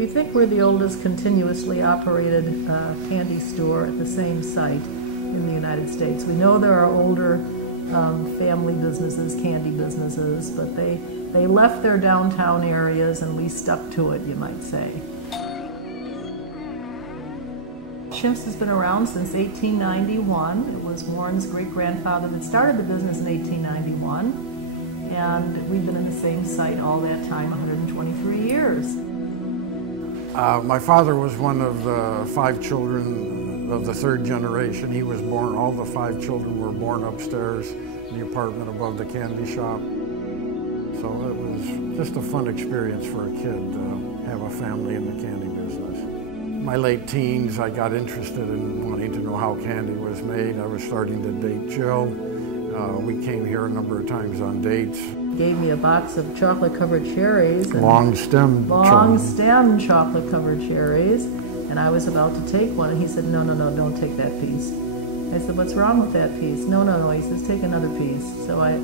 We think we're the oldest continuously operated candy store at the same site in the United States. We know there are older family businesses, candy businesses, but they left their downtown areas and we stuck to it, you might say. Schimpff's has been around since 1891. It was Warren's great-grandfather that started the business in 1891, and we've been in the same site all that time, 123 years. My father was one of the 5 children of the 3rd generation. He was born, all the 5 children were born upstairs in the apartment above the candy shop. So it was just a fun experience for a kid to have a family in the candy business. In my late teens, I got interested in wanting to know how candy was made. I was starting to date Jill. We came here a number of times on dates. Gave me a box of chocolate-covered cherries. Long stem chocolate-covered cherries. And I was about to take one, and he said, no, don't take that piece. I said, what's wrong with that piece? No, he says, take another piece. So I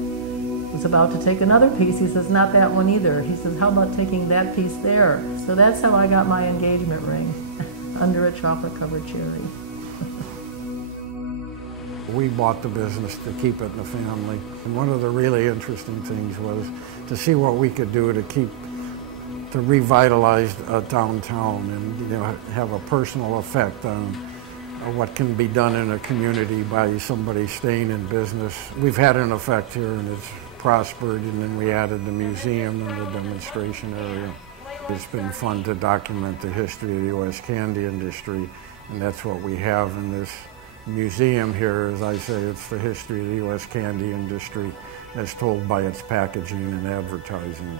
was about to take another piece. He says, not that one either. He says, how about taking that piece there? So that's how I got my engagement ring, under a chocolate-covered cherry. We bought the business to keep it in the family. And one of the really interesting things was to see what we could do to revitalize downtown and have a personal effect on what can be done in a community by somebody staying in business. We've had an effect here and it's prospered, and then we added the museum and the demonstration area. It's been fun to document the history of the U.S. candy industry, and that's what we have in this museum here. As I say, it's the history of the U.S. candy industry as told by its packaging and advertising.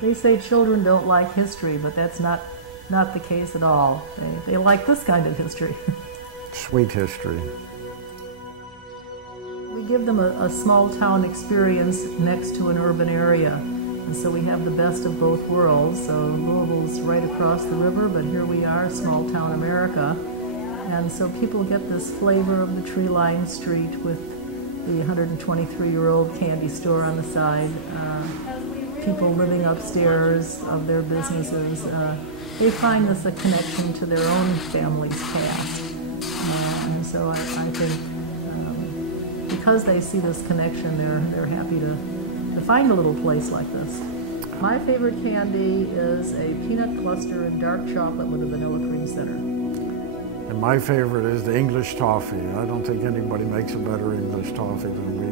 They say children don't like history, but that's not the case at all. They like this kind of history. Sweet history. We give them a small town experience next to an urban area. And so we have the best of both worlds. So Louisville's right across the river, but here we are, small town America. And so people get this flavor of the tree-lined street with the 123-year-old candy store on the side, people living upstairs of their businesses. They find this a connection to their own family's past. And so I think because they see this connection, they're happy to find a little place like this. My favorite candy is a peanut cluster and dark chocolate with a vanilla cream center. And my favorite is the English toffee. I don't think anybody makes a better English toffee than we